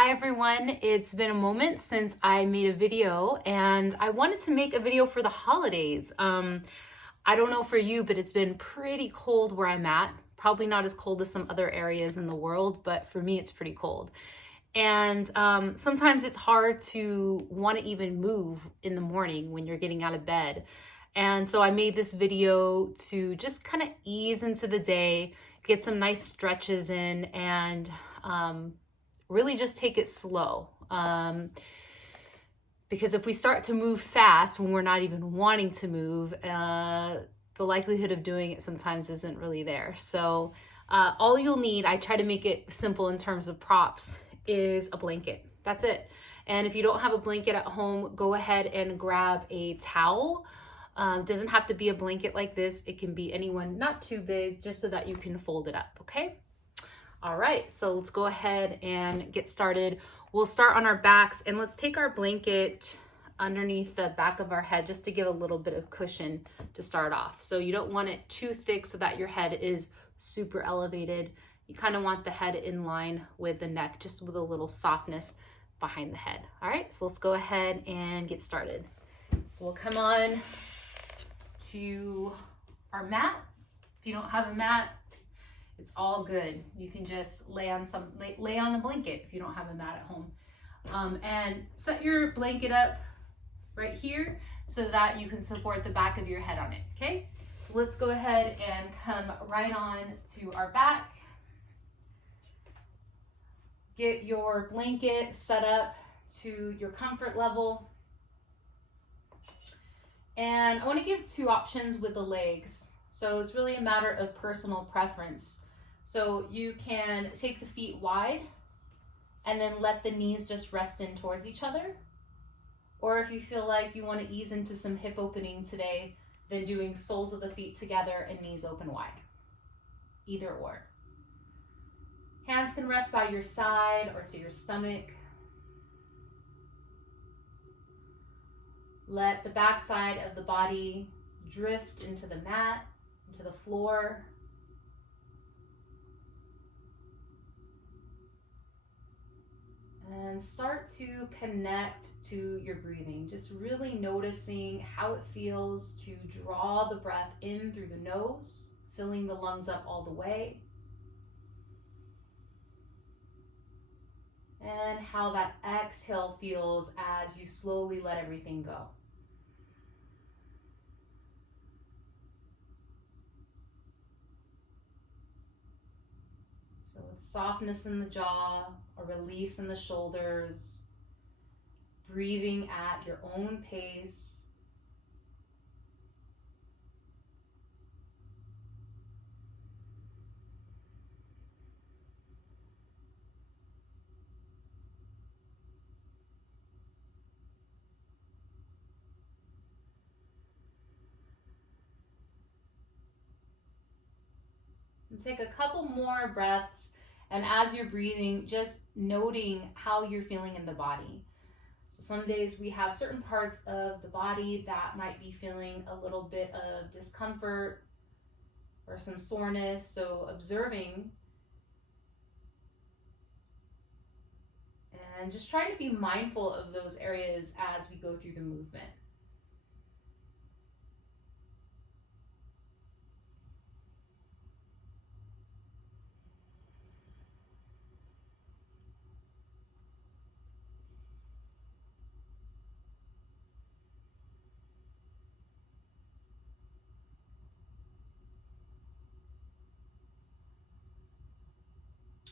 Hi everyone, it's been a moment since I made a video and I wanted to make a video for the holidays. I don't know for you, but it's been pretty cold where I'm at. Probably not as cold as some other areas in the world, but for me it's pretty cold. And sometimes it's hard to want to even move in the morning when you're getting out of bed. And so I made this video to just kind of ease into the day, get some nice stretches in, and really just take it slow. Because if we start to move fast when we're not even wanting to move, the likelihood of doing it sometimes isn't really there. So all you'll need, I try to make it simple in terms of props, is a blanket. That's it. And if you don't have a blanket at home, go ahead and grab a towel. Doesn't have to be a blanket like this. It can be anyone, not too big, just so that you can fold it up, okay? All right, so let's go ahead and get started. We'll start on our backs, and let's take our blanket underneath the back of our head just to give a little bit of cushion to start off. So you don't want it too thick so that your head is super elevated. You kind of want the head in line with the neck, just with a little softness behind the head. All right, so let's go ahead and get started. So we'll come on to our mat. If you don't have a mat, it's all good. You can just lay on a blanket if you don't have a mat at home. And set your blanket up right here so that you can support the back of your head on it, okay? So let's go ahead and come right on to our back. Get your blanket set up to your comfort level. And I want to give two options with the legs. So it's really a matter of personal preference. So you can take the feet wide and then let the knees just rest in towards each other. Or if you feel like you want to ease into some hip opening today, then doing soles of the feet together and knees open wide. Either or. Hands can rest by your side or to your stomach. Let the back side of the body drift into the mat, into the floor. And start to connect to your breathing, just really noticing how it feels to draw the breath in through the nose, filling the lungs up all the way. And how that exhale feels as you slowly let everything go. So with softness in the jaw, a release in the shoulders, breathing at your own pace. And take a couple more breaths, and as you're breathing, just noting how you're feeling in the body. So some days we have certain parts of the body that might be feeling a little bit of discomfort or some soreness, so observing and just trying to be mindful of those areas as we go through the movement.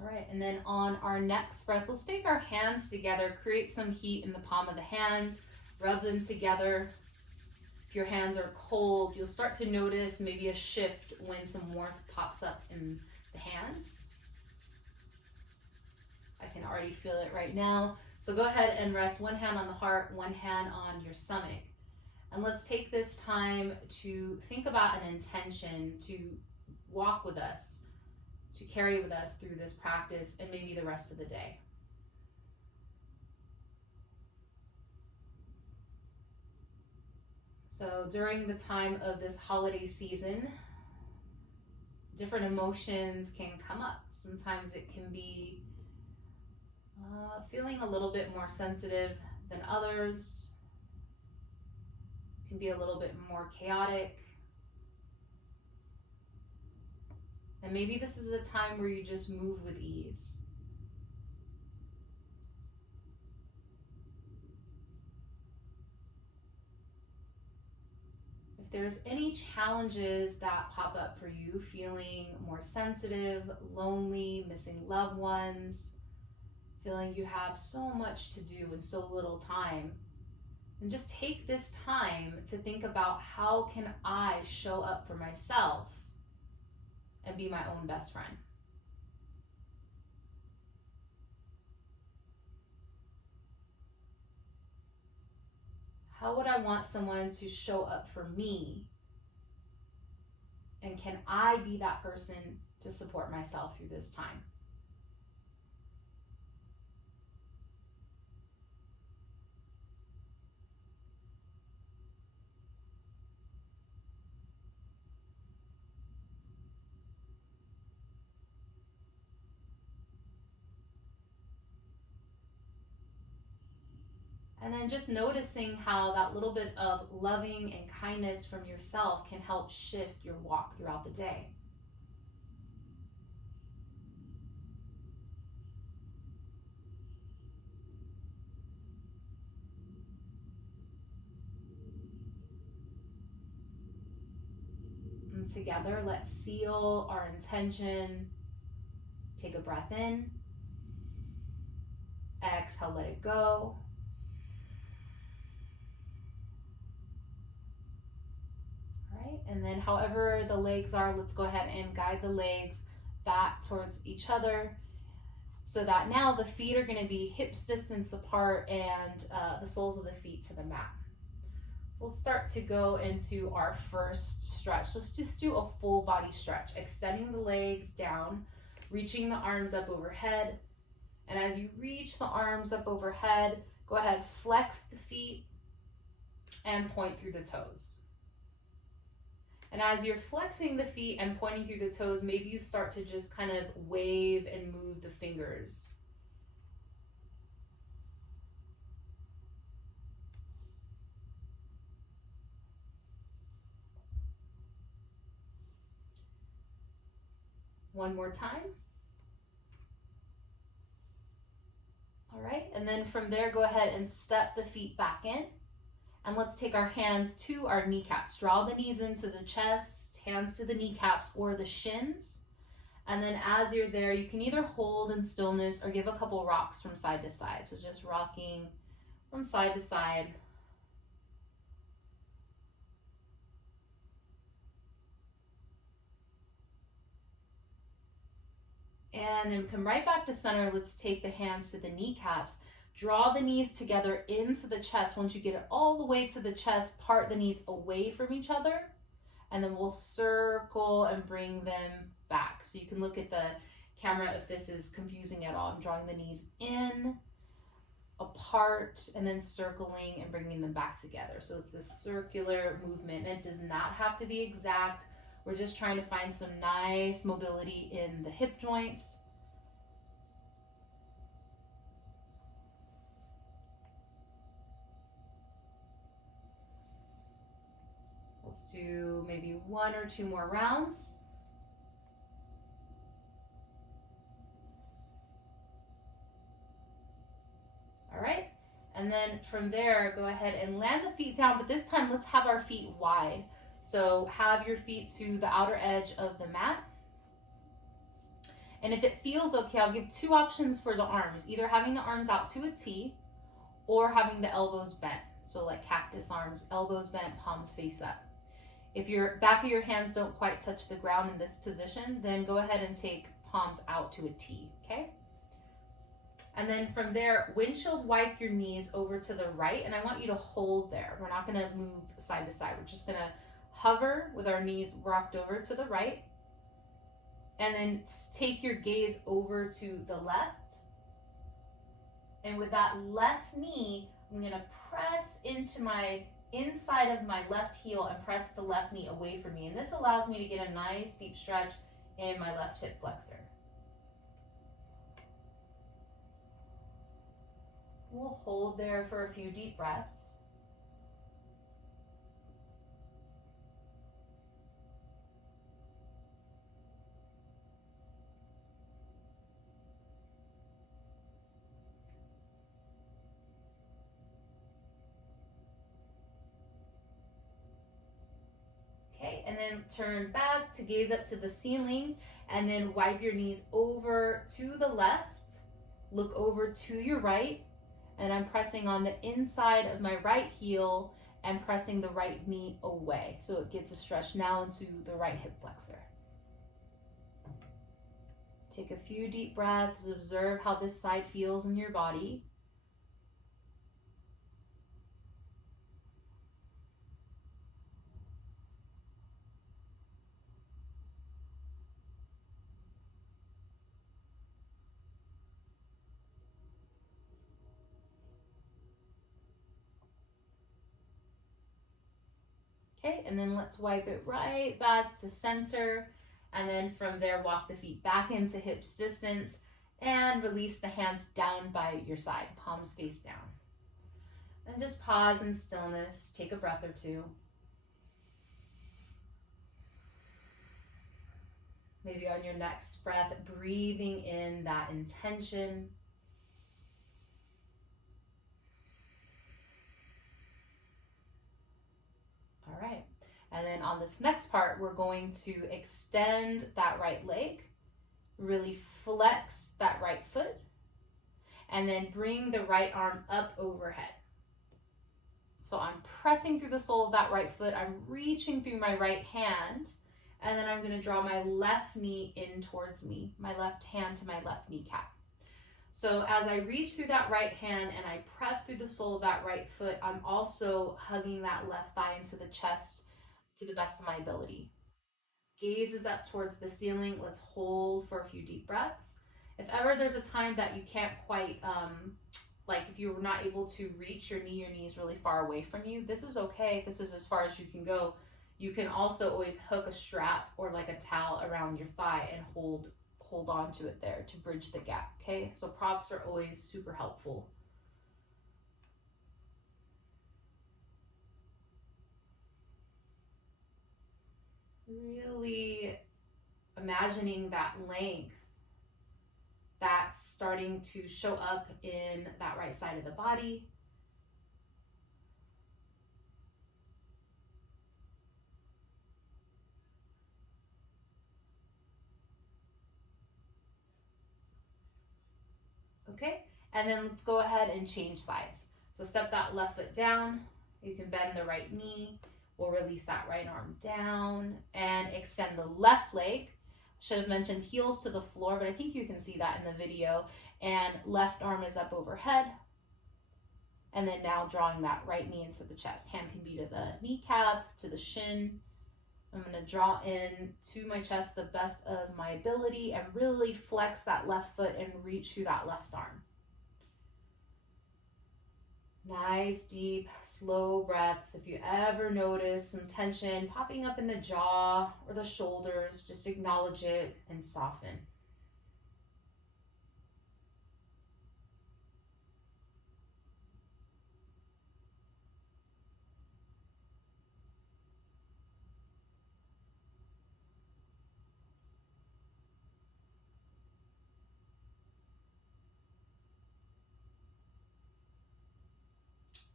All right, and then on our next breath, let's take our hands together, create some heat in the palm of the hands, rub them together. If your hands are cold, you'll start to notice maybe a shift when some warmth pops up in the hands. I can already feel it right now. So go ahead and rest one hand on the heart, one hand on your stomach. And let's take this time to think about an intention to walk with us, to carry with us through this practice and maybe the rest of the day. So during the time of this holiday season, different emotions can come up. Sometimes it can be Feeling a little bit more sensitive than others, can be a little bit more chaotic. And maybe this is a time where you just move with ease. If there's any challenges that pop up for you, feeling more sensitive, lonely, missing loved ones, feeling you have so much to do in so little time, and just take this time to think about, how can I show up for myself and be my own best friend? How would I want someone to show up for me? And can I be that person to support myself through this time? And then just noticing how that little bit of loving and kindness from yourself can help shift your walk throughout the day. And together, let's seal our intention. Take a breath in. Exhale, let it go. And then however the legs are, let's go ahead and guide the legs back towards each other, so that now the feet are going to be hips distance apart and the soles of the feet to the mat. So let's start to go into our first stretch. Let's just do a full body stretch, extending the legs down, reaching the arms up overhead. And as you reach the arms up overhead, go ahead, flex the feet and point through the toes. And as you're flexing the feet and pointing through the toes, maybe you start to just kind of wave and move the fingers. One more time. All right, and then from there, go ahead and step the feet back in. And let's take our hands to our kneecaps. Draw the knees into the chest, hands to the kneecaps or the shins. And then as you're there, you can either hold in stillness or give a couple rocks from side to side. So just rocking from side to side. And then come right back to center. Let's take the hands to the kneecaps. Draw the knees together into the chest. Once you get it all the way to the chest, part the knees away from each other. And then we'll circle and bring them back. So you can look at the camera if this is confusing at all. I'm drawing the knees in, apart, and then circling and bringing them back together. So it's this circular movement. And it does not have to be exact. We're just trying to find some nice mobility in the hip joints. Let's do maybe 1 or 2 more rounds. All right, and then from there, go ahead and land the feet down, but this time let's have our feet wide. So have your feet to the outer edge of the mat. And if it feels okay, I'll give 2 options for the arms, either having the arms out to a T or having the elbows bent. So like cactus arms, elbows bent, palms face up. If your back of your hands don't quite touch the ground in this position, then go ahead and take palms out to a T, okay? And then from there, windshield wipe your knees over to the right, and I want you to hold there. We're not gonna move side to side. We're just gonna hover with our knees rocked over to the right, and then take your gaze over to the left. And with that left knee, I'm gonna press into my inside of my left heel and press the left knee away from me. And this allows me to get a nice deep stretch in my left hip flexor. We'll hold there for a few deep breaths. Okay, and then turn back to gaze up to the ceiling, and then wipe your knees over to the left. Look over to your right, and I'm pressing on the inside of my right heel and pressing the right knee away. So it gets a stretch now into the right hip flexor. Take a few deep breaths, observe how this side feels in your body. Okay, and then let's wipe it right back to center. And then from there, walk the feet back into hips distance and release the hands down by your side, palms face down. And just pause in stillness, take a breath or two. Maybe on your next breath, breathing in that intention. All right, and then on this next part, we're going to extend that right leg, really flex that right foot, and then bring the right arm up overhead. So I'm pressing through the sole of that right foot, I'm reaching through my right hand, and then I'm gonna draw my left knee in towards me, my left hand to my left kneecap. So as I reach through that right hand and I press through the sole of that right foot, I'm also hugging that left thigh into the chest to the best of my ability. Gaze is up towards the ceiling. Let's hold for a few deep breaths. If ever there's a time that you can't quite, like if you're not able to reach your knee is really far away from you, this is okay. This is as far as you can go. You can also always hook a strap or like a towel around your thigh and hold on to it there to bridge the gap, okay? So props are always super helpful. Really imagining that length that's starting to show up in that right side of the body. Okay, and then let's go ahead and change sides. So step that left foot down. You can bend the right knee. We'll release that right arm down and extend the left leg. Should have mentioned heels to the floor, but I think you can see that in the video. And left arm is up overhead. And then now drawing that right knee into the chest. Hand can be to the kneecap, to the shin. I'm gonna draw in to my chest the best of my ability and really flex that left foot and reach through that left arm. Nice, deep, slow breaths. If you ever notice some tension popping up in the jaw or the shoulders, just acknowledge it and soften.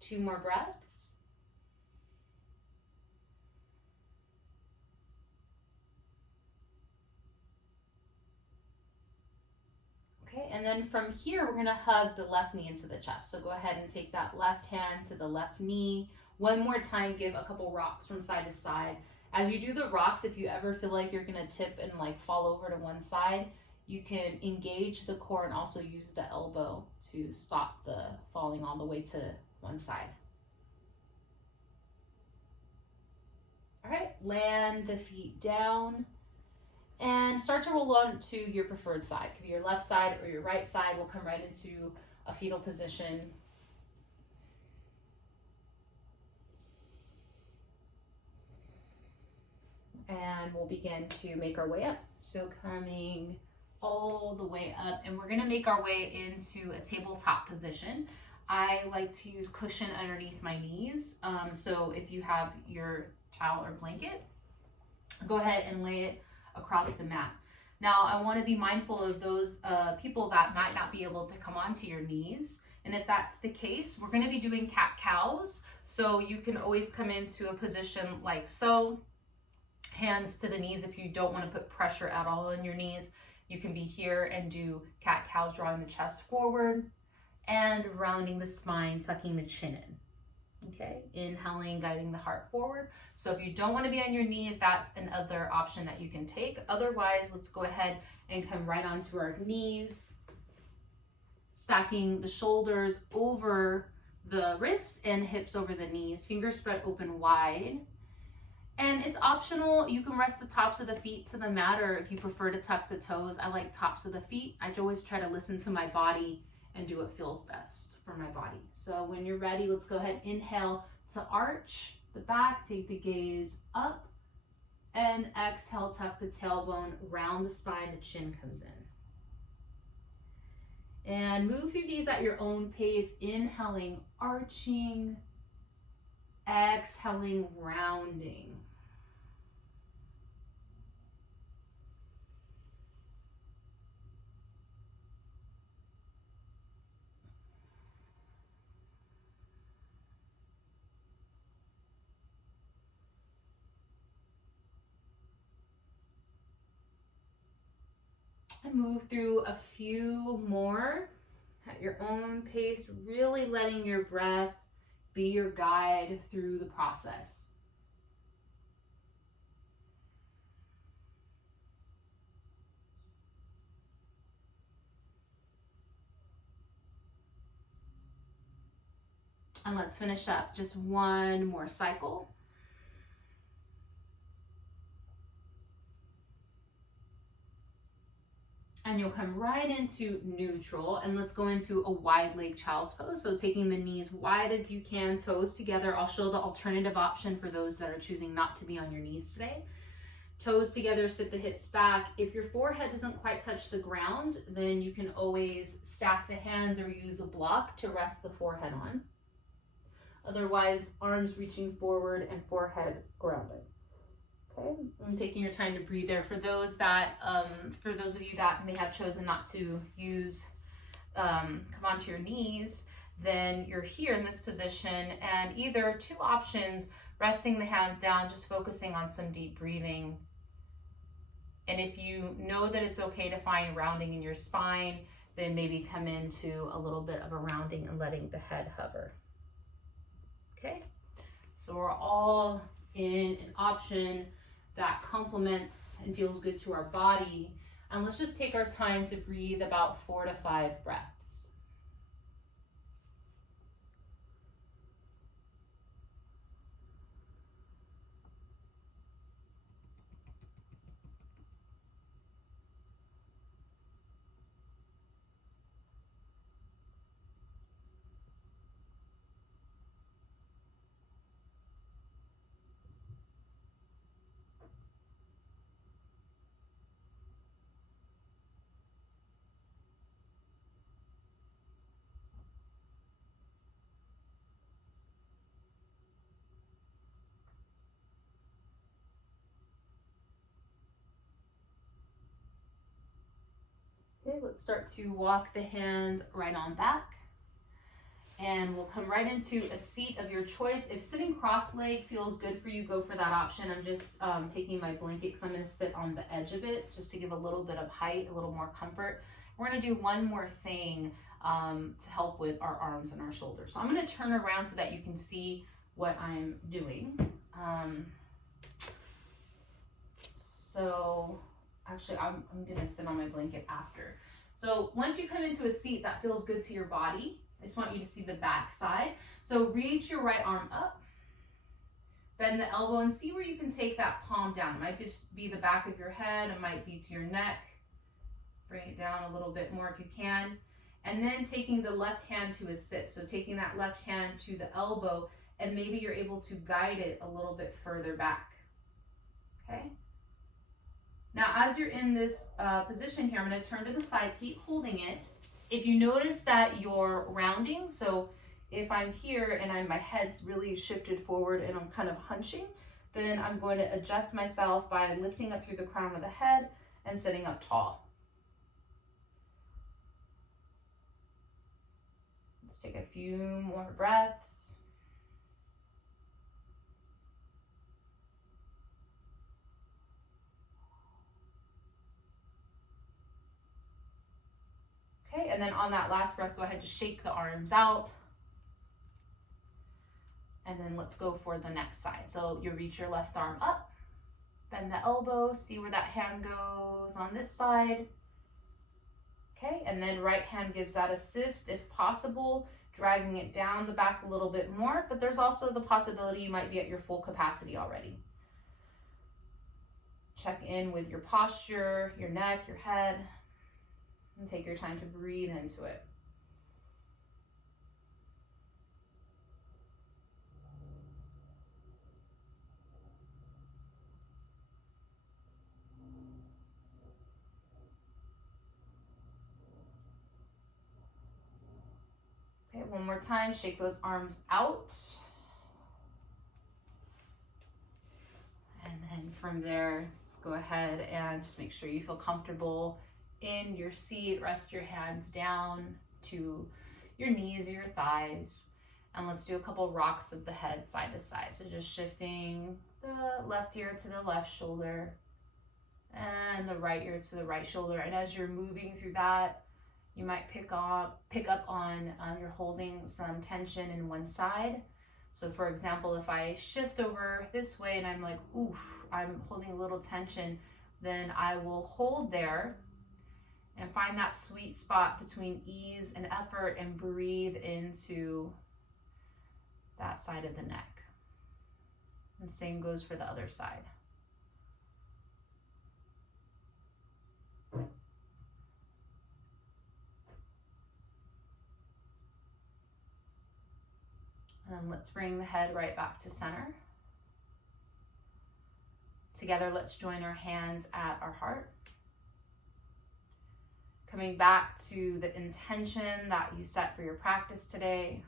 Two more breaths. Okay, and then from here, we're gonna hug the left knee into the chest. So go ahead and take that left hand to the left knee. One more time, give a couple rocks from side to side. As you do the rocks, if you ever feel like you're gonna tip and like fall over to one side, you can engage the core and also use the elbow to stop the falling all the way to one side. All right, land the feet down and start to roll on to your preferred side. Could be your left side or your right side. We'll come right into a fetal position. And we'll begin to make our way up. So coming all the way up, and we're gonna make our way into a tabletop position. I like to use cushion underneath my knees. So if you have your towel or blanket, go ahead and lay it across the mat. Now, I want to be mindful of those people that might not be able to come onto your knees. And if that's the case, we're going to be doing cat-cows. So you can always come into a position like so, hands to the knees. If you don't want to put pressure at all on your knees, you can be here and do cat-cows, drawing the chest forward and rounding the spine, tucking the chin in. Okay, inhaling, guiding the heart forward. So if you don't want to be on your knees, that's another option that you can take. Otherwise, let's go ahead and come right onto our knees, stacking the shoulders over the wrist and hips over the knees, fingers spread open wide. And it's optional. You can rest the tops of the feet to the mat, or if you prefer to tuck the toes, I like tops of the feet. I always try to listen to my body and do what feels best for my body. So when you're ready, let's go ahead, inhale to arch the back, take the gaze up, and exhale, tuck the tailbone, round the spine, the chin comes in. And move your knees at your own pace, inhaling, arching, exhaling, rounding. And move through a few more at your own pace, really letting your breath be your guide through the process. And let's finish up just one more cycle. And you'll come right into neutral, and let's go into a wide leg child's pose. So taking the knees wide as you can, toes together. I'll show the alternative option for those that are choosing not to be on your knees today. Toes together, sit the hips back. If your forehead doesn't quite touch the ground, then you can always stack the hands or use a block to rest the forehead on. Otherwise, arms reaching forward and forehead grounded. Okay, I'm taking your time to breathe there. For those of you that may have chosen not to come onto your knees, then you're here in this position, and either two options: resting the hands down, just focusing on some deep breathing. And if you know that it's okay to find rounding in your spine, then maybe come into a little bit of a rounding and letting the head hover. Okay, so we're all in an option that complements and feels good to our body. And let's just take our time to breathe about 4 to 5 breaths. Okay, let's start to walk the hands right on back. And we'll come right into a seat of your choice. If sitting cross-legged feels good for you, go for that option. I'm just taking my blanket because I'm going to sit on the edge of it just to give a little bit of height, a little more comfort. We're going to do one more thing to help with our arms and our shoulders. So I'm going to turn around so that you can see what I'm doing. Actually, I'm going to sit on my blanket after. So once you come into a seat that feels good to your body, I just want you to see the back side. So reach your right arm up, bend the elbow, and see where you can take that palm down. It might just be the back of your head, it might be to your neck. Bring it down a little bit more if you can. And then taking the left hand to a sit. So taking that left hand to the elbow, and maybe you're able to guide it a little bit further back. Okay? Now, as you're in this position here, I'm going to turn to the side, keep holding it, If you notice that you're rounding, so if I'm here and my head's really shifted forward and I'm kind of hunching, then I'm going to adjust myself by lifting up through the crown of the head and sitting up tall. Let's take a few more breaths. Okay, and then on that last breath, go ahead, just shake the arms out. And then let's go for the next side. So you reach your left arm up, bend the elbow, see where that hand goes on this side. Okay, and then right hand gives that assist if possible, dragging it down the back a little bit more, but there's also the possibility you might be at your full capacity already. Check in with your posture, your neck, your head, and take your time to breathe into it. Okay, one more time, shake those arms out. And then from there, let's go ahead and just make sure you feel comfortable in your seat. Rest your hands down to your knees or your thighs. And let's do a couple rocks of the head side to side. So just shifting the left ear to the left shoulder and the right ear to the right shoulder. And as you're moving through that, you might pick up on you're holding some tension in one side. So for example, if I shift over this way and I'm like, oof, I'm holding a little tension, then I will hold there and find that sweet spot between ease and effort and breathe into that side of the neck. And same goes for the other side. And let's bring the head right back to center. Together, let's join our hands at our heart. Coming back to the intention that you set for your practice today.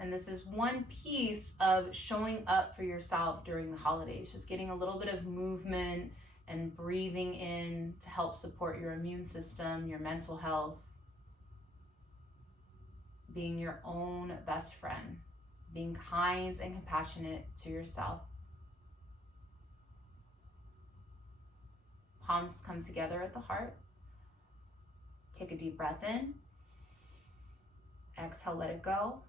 And this is one piece of showing up for yourself during the holidays, just getting a little bit of movement and breathing in to help support your immune system, your mental health, being your own best friend, being kind and compassionate to yourself. Palms come together at the heart. Take a deep breath in. Exhale, let it go.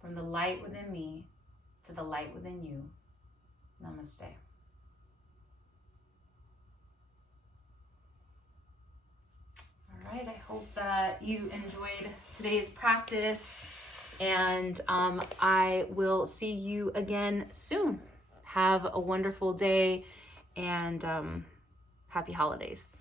From the light within me to the light within you. Namaste. All right, I hope that you enjoyed today's practice, and I will see you again soon. Have a wonderful day, and happy holidays.